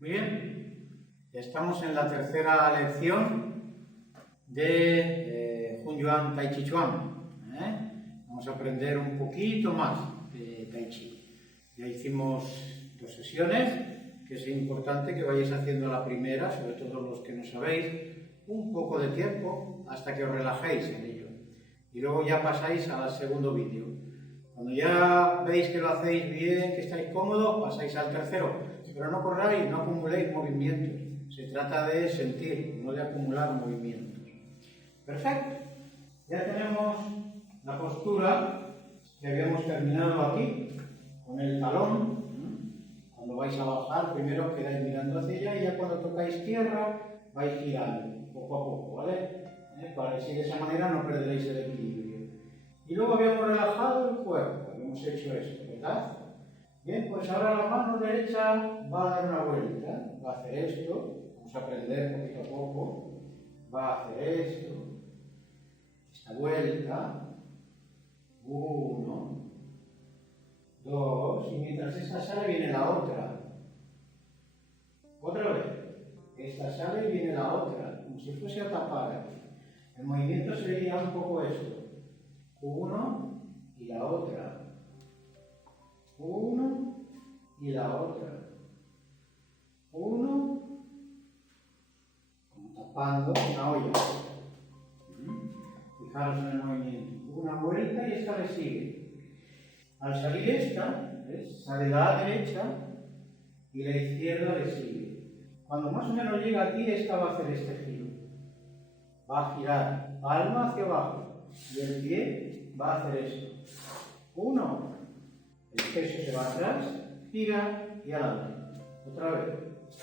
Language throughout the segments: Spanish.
Muy bien, ya estamos en la tercera lección de Hunyuan Tai Chi Chuan. Vamos a aprender un poquito más de Tai Chi. Ya hicimos 2 sesiones, que es importante que vayáis haciendo la primera, sobre todo los que no sabéis, un poco de tiempo hasta que os relajéis en ello. Y luego ya pasáis al segundo vídeo. Cuando ya veis que lo hacéis bien, que estáis cómodos, pasáis al tercero. Pero no corráis, no acumuléis movimientos. Se trata de sentir, no de acumular movimientos. Perfecto. Ya tenemos la postura que habíamos terminado aquí, con el talón. Cuando vais a bajar, primero quedáis mirando hacia allá y ya cuando tocáis tierra, vais girando, poco a poco, ¿vale? Para que de esa manera no perderéis el equilibrio. Y luego habíamos relajado el cuerpo, habíamos hecho esto, ¿verdad? Bien, pues ahora la mano derecha va a dar una vuelta, va a hacer esto, vamos a aprender poquito a poco, va a hacer esto, esta vuelta, 1, 2, y mientras esta sale viene la otra. Otra vez, esta sale y viene la otra, como si fuese a tapar aquí. El movimiento sería un poco esto, 1 y la otra. 1 y la otra. 1, como tapando una olla. Fijaros en el movimiento. Una vuelta y esta le sigue. Al salir esta, ¿ves? Sale la derecha y la izquierda le sigue. Cuando más o menos llega aquí, esta va a hacer este giro. Va a girar palma hacia abajo y el pie va a hacer esto. 1. El peso se va atrás, gira y adelante. Otra vez.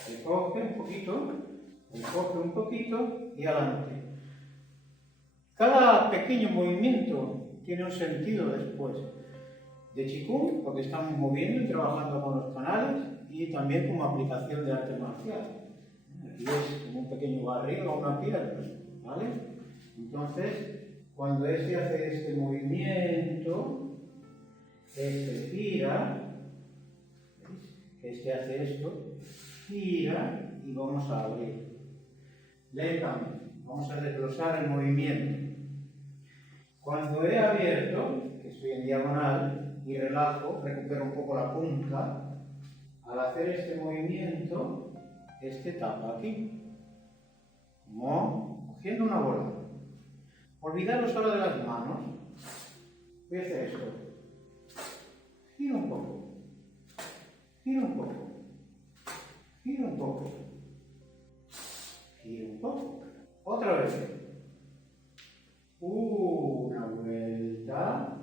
Recoge un poquito y adelante. Cada pequeño movimiento tiene un sentido después. De Qigong, porque estamos moviendo y trabajando con los canales, y también como aplicación de arte marcial. Aquí es como un pequeño barril o una piedra, ¿vale? Entonces, cuando este hace este movimiento, este gira, ¿veis? Este hace esto, gira y vamos a abrir. Lentamente, vamos a desglosar el movimiento. Cuando he abierto, que estoy en diagonal, y relajo, recupero un poco la punta, al hacer este movimiento, este tapa aquí, como cogiendo una bola. Olvidaros ahora de las manos. Voy a hacer esto. Gira un poco, gira un poco, gira un poco, gira un poco. Otra vez. Una vuelta,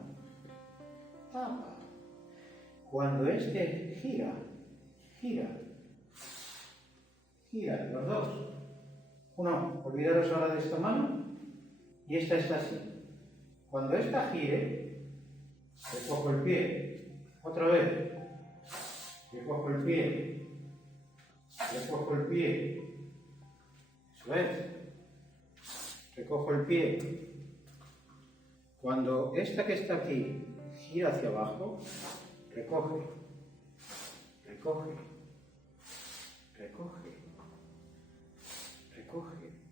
tapa. Cuando este gira, los dos. Uno, olvidaros ahora de esta mano y esta está así. Cuando esta gire, recojo el pie. Otra vez, recojo el pie, eso es, recojo el pie. Cuando esta que está aquí gira hacia abajo, recoge,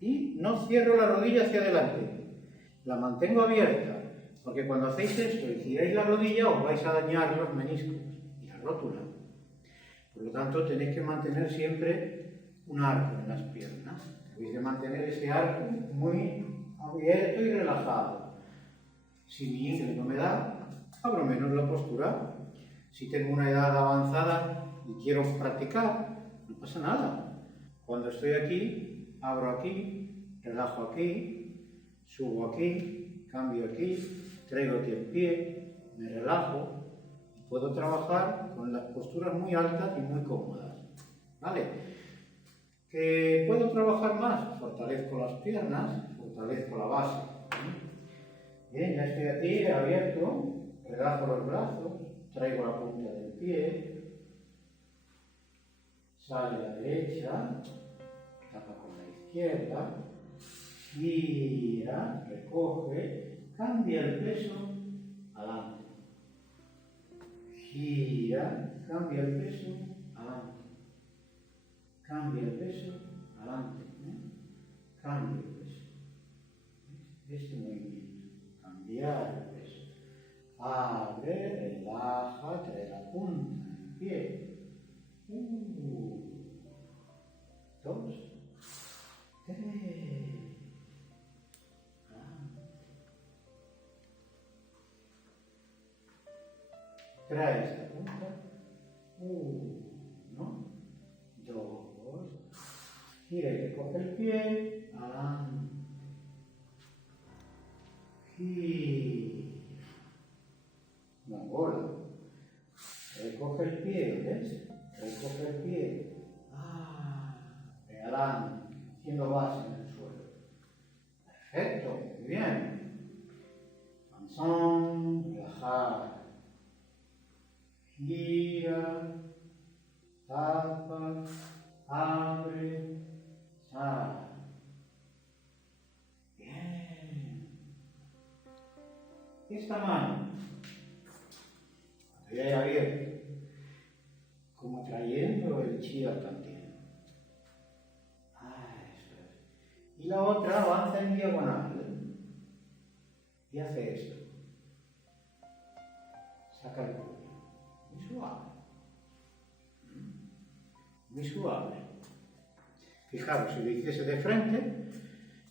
y no cierro la rodilla hacia adelante, la mantengo abierta. Porque cuando hacéis esto y giráis la rodilla, os vais a dañar los meniscos y la rótula. Por lo tanto, tenéis que mantener siempre un arco en las piernas. Debéis de mantener ese arco muy abierto y relajado. Si mi ingle no me da, abro menos la postura. Si tengo una edad avanzada y quiero practicar, no pasa nada. Cuando estoy aquí, abro aquí, relajo aquí, subo aquí, cambio aquí, traigo aquí el pie, me relajo y puedo trabajar con las posturas muy altas y muy cómodas. ¿Vale? ¿Que puedo trabajar más? Fortalezco las piernas, fortalezco la base. Bien, ya estoy aquí, abierto, relajo los brazos, traigo la punta del pie, sale a la derecha, tapa con la izquierda, gira, recoge, cambia el peso, adelante. Gira, cambia el peso, adelante. cambia el peso, adelante, cambia el peso. Este movimiento, cambiar el peso. Abre, relaja, trae la punta del pie. 2, 3. Trae esta punta. 1, 2. Gira y recoge el pie. Adelante. Gira. Una bola. Recoge el pie, ¿ves? Recoge el pie. Adelante. Haciendo base en el suelo. Perfecto. Muy bien. Panzón. Relajar. Gira, tapa, abre, sale. Bien. Esta mano, cuando ya he abierto, como trayendo el chi al cantillo. Eso es. Y la otra avanza en diagonal y hace esto. Saca el puño. Muy suave. Muy suave. Fijaros, si lo hiciese de frente,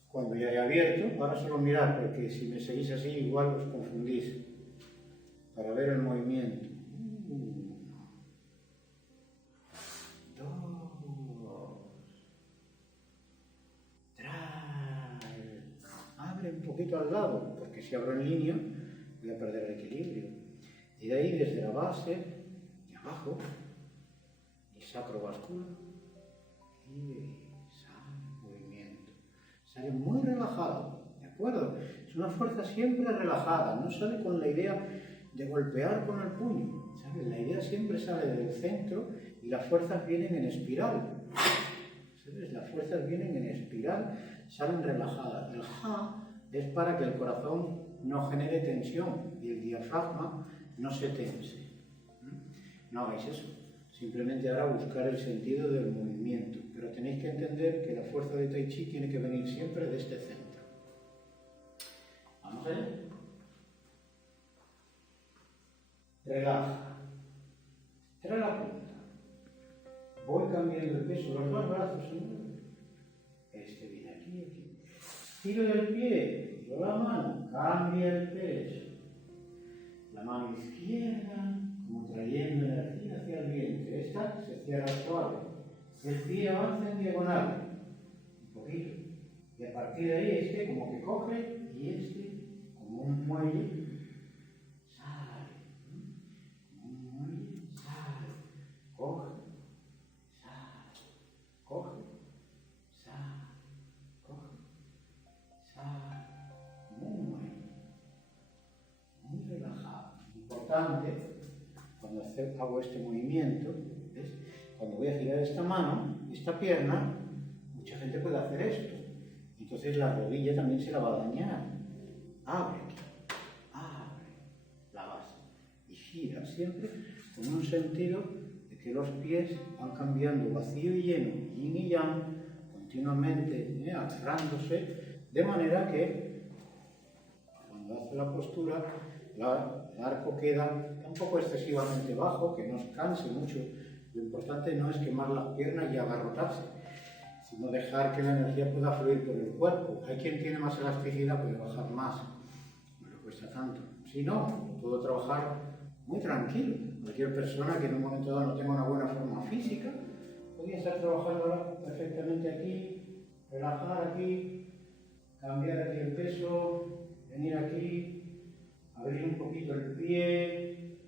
cuando ya he abierto, ahora solo mirar, porque si me seguís así igual os confundís, para ver el movimiento. 1, 2, trae. Abre un poquito al lado, porque si abro en línea voy a perder el equilibrio. Y de ahí, desde la base, de abajo, y sacrovascular, y sale movimiento. Sale muy relajado, ¿de acuerdo? Es una fuerza siempre relajada, no sale con la idea de golpear con el puño, ¿sabes? La idea siempre sale del centro y las fuerzas vienen en espiral. ¿Sabes? Las fuerzas vienen en espiral, salen relajadas. El ja es para que el corazón no genere tensión y el diafragma no se tense. No hagáis eso. Simplemente ahora buscar el sentido del movimiento. Pero tenéis que entender que la fuerza de Tai Chi tiene que venir siempre de este centro. Vamos allá. Relaja. Trae la punta. Voy cambiando el peso. Los dos brazos se mueven. Este viene aquí, aquí. Tiro del pie. Tiro la mano. Cambia el peso. La mano izquierda, como trayendo energía hacia el vientre. Esta se cierra suave. El pie avanza en diagonal. Un poquito. Y a partir de ahí, este como que coge y este, como un muelle, sale. Como un muelle, sale. Coge, sale. Coge, sale. Coge, sale. Como un muelle. Muy relajado. Importante, cuando hago este movimiento, ¿ves? Cuando voy a girar esta mano, esta pierna, mucha gente puede hacer esto. Entonces la rodilla también se la va a dañar. Abre aquí, abre la base y gira siempre con un sentido de que los pies van cambiando vacío y lleno, yin y yang, continuamente agarrándose, de manera que cuando hace la postura, el arco queda tampoco excesivamente bajo, que no os canse mucho. Lo importante no es quemar las piernas y agarrotarse, sino dejar que la energía pueda fluir por el cuerpo. Hay quien tiene más elasticidad, puede bajar más, no le cuesta tanto. Si no, puedo trabajar muy tranquilo. Cualquier persona que en un momento dado no tenga una buena forma física, podría estar trabajando perfectamente aquí, relajar aquí, cambiar aquí el peso, venir aquí, abrir un poquito el pie,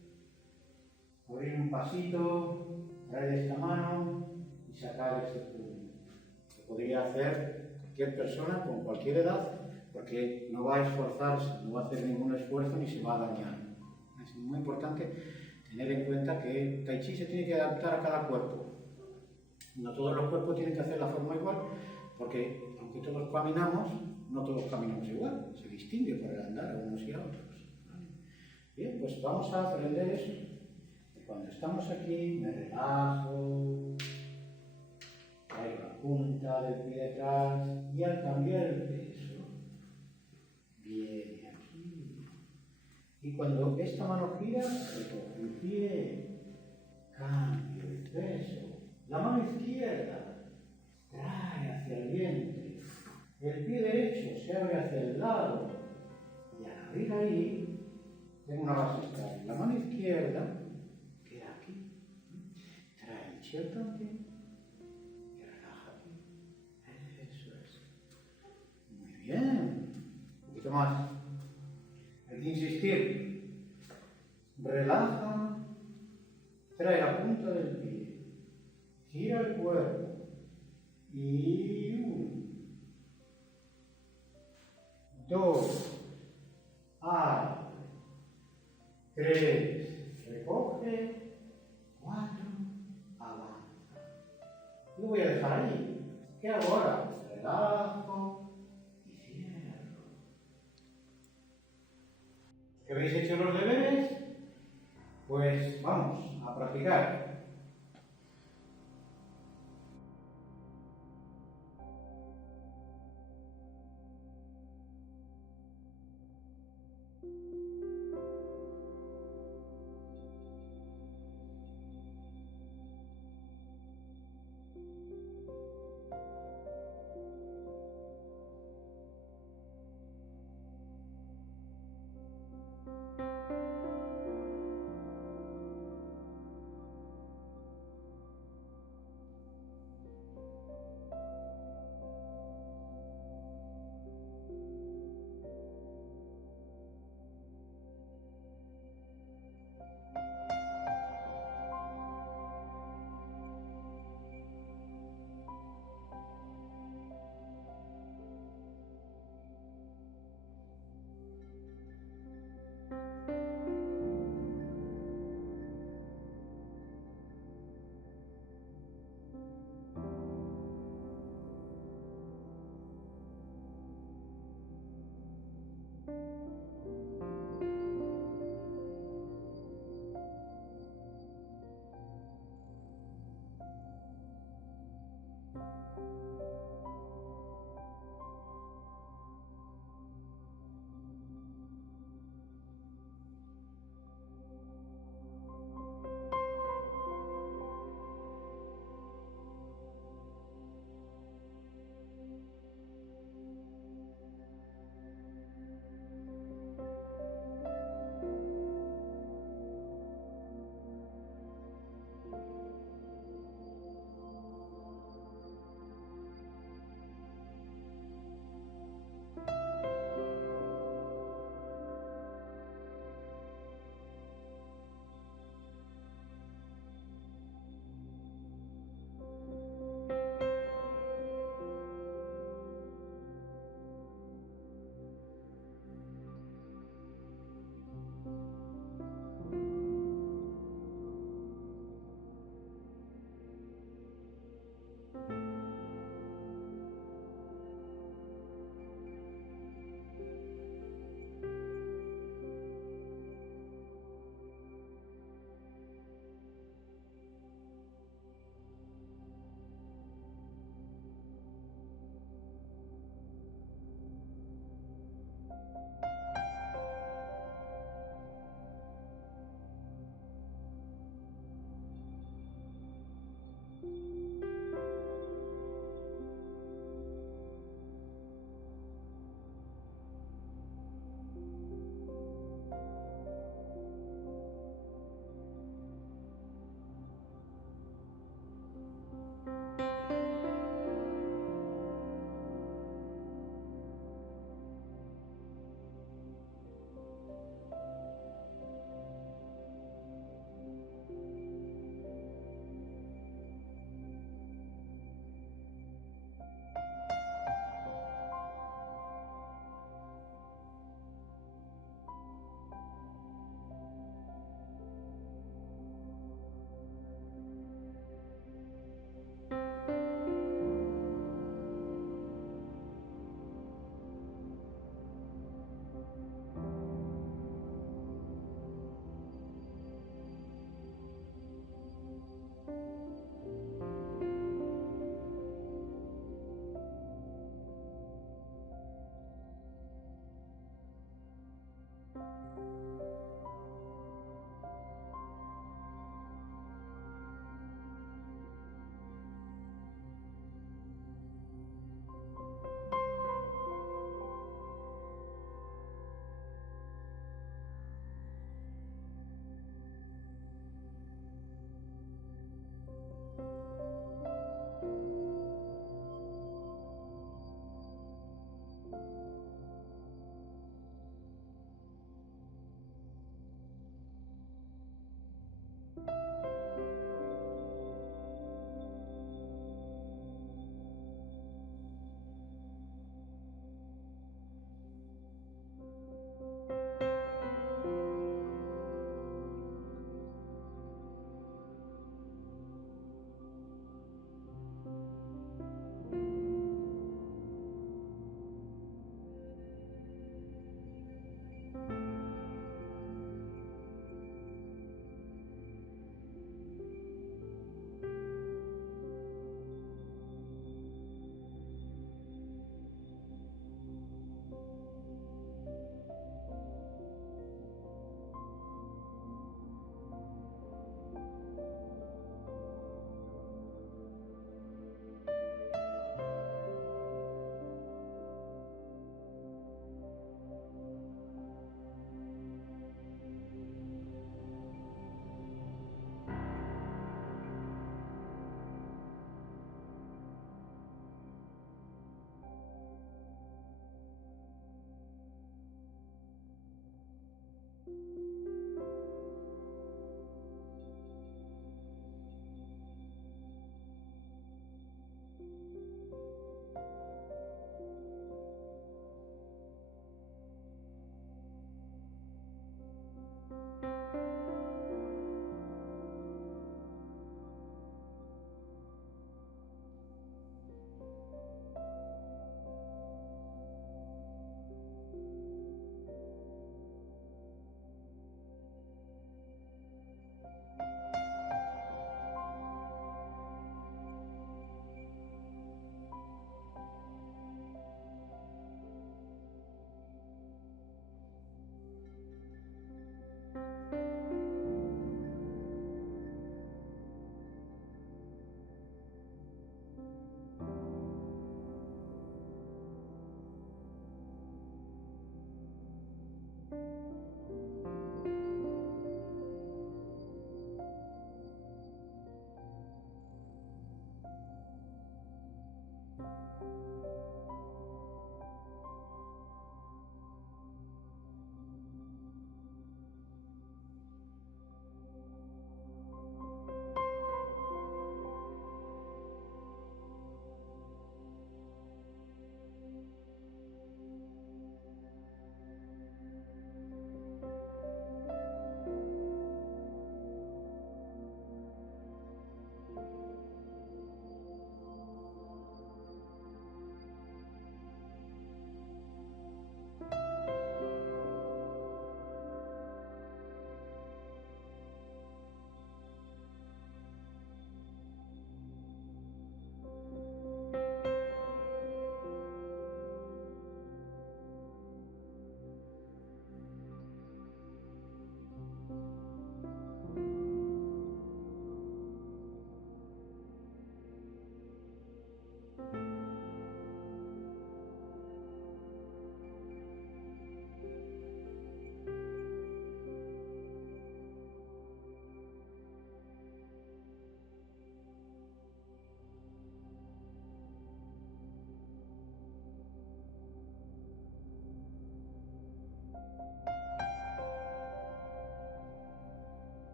abrir un pasito, traer esta mano y sacar este puño. Lo podría hacer cualquier persona con cualquier edad, porque no va a esforzarse, no va a hacer ningún esfuerzo ni se va a dañar. Es muy importante tener en cuenta que Tai Chi se tiene que adaptar a cada cuerpo. No todos los cuerpos tienen que hacer la forma igual, porque aunque todos caminamos, no todos caminamos igual. Se distingue por el andar a unos y a otros. Bien, pues vamos a aprender eso. Cuando estamos aquí, me relajo, punta del pie de atrás y al cambiar el peso, viene aquí. Y cuando esta mano gira, recoge el pie, cambio el peso. La mano izquierda trae hacia el vientre. El pie derecho se abre hacia el lado. Y al abrir ahí, tengo una base estable. La mano izquierda queda aquí. Trae el chi al también y relaja aquí. Eso es. Muy bien. Un poquito más. Hay que insistir. Relaja. Trae la punta del pie. Gira el cuerpo. Y 1, 2, abre, 3, recoge, 4, avanza. Yo voy a dejar ahí. ¿Qué hago ahora? Relajo y cierro. ¿Que habéis hecho los deberes? Pues vamos a practicar.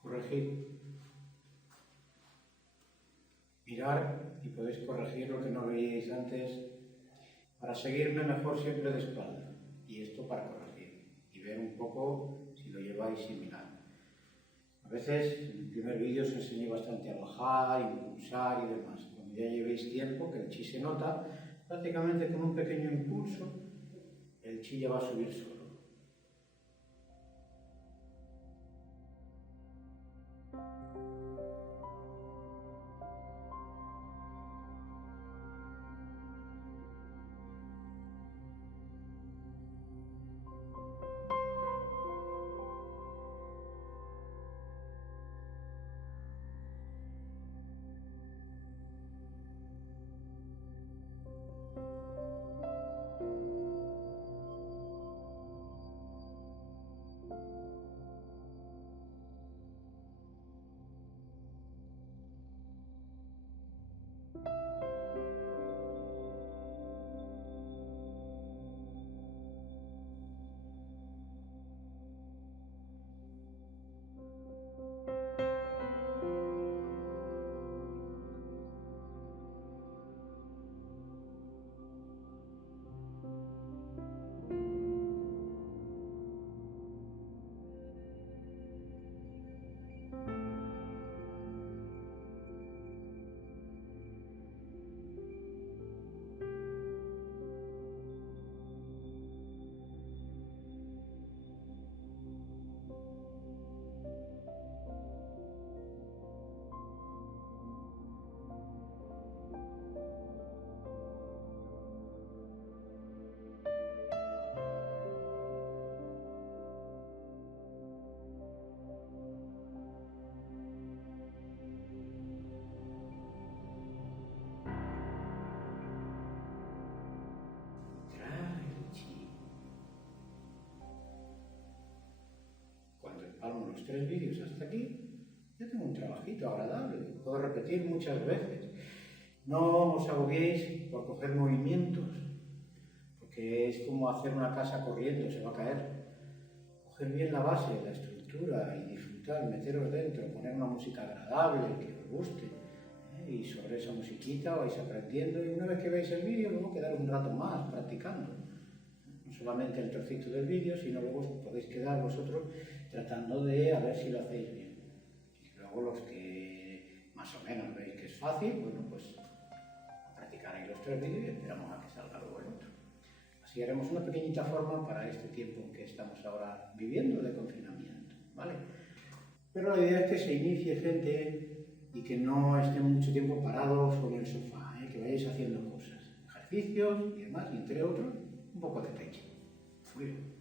Corregir. Mirar y podéis corregir lo que no veíais antes para seguirme mejor siempre de espalda. Y esto para corregir y ver un poco si lo lleváis similar. A veces en el primer vídeo os enseñé bastante a bajar, impulsar y demás. Cuando ya llevéis tiempo, que el chi se nota, prácticamente con un pequeño impulso, el chi ya va a subir solo. Cuando empalmo los 3 vídeos hasta aquí, ya tengo un trabajito agradable, puedo repetir muchas veces. No os agobiéis por coger movimientos, porque es como hacer una casa corriendo, se va a caer. Coger bien la base, la estructura y disfrutar, meteros dentro, poner una música agradable, que os guste, y sobre esa musiquita vais aprendiendo y una vez que veis el vídeo, luego quedar un rato más practicando. no solamente el trocito del vídeo, sino luego os podéis quedar vosotros tratando de a ver si lo hacéis bien. Y luego los que más o menos veis que es fácil, bueno, pues practicaréis los 3 vídeos y esperamos a que salga luego el otro. Así haremos una pequeñita forma para este tiempo en que estamos ahora viviendo de confinamiento, ¿vale? Pero la idea es que se inicie gente y que no estén mucho tiempo parados sobre el sofá, que vayáis haciendo cosas, ejercicios y demás, y entre otros, un poco de Tai Chi. Fluido.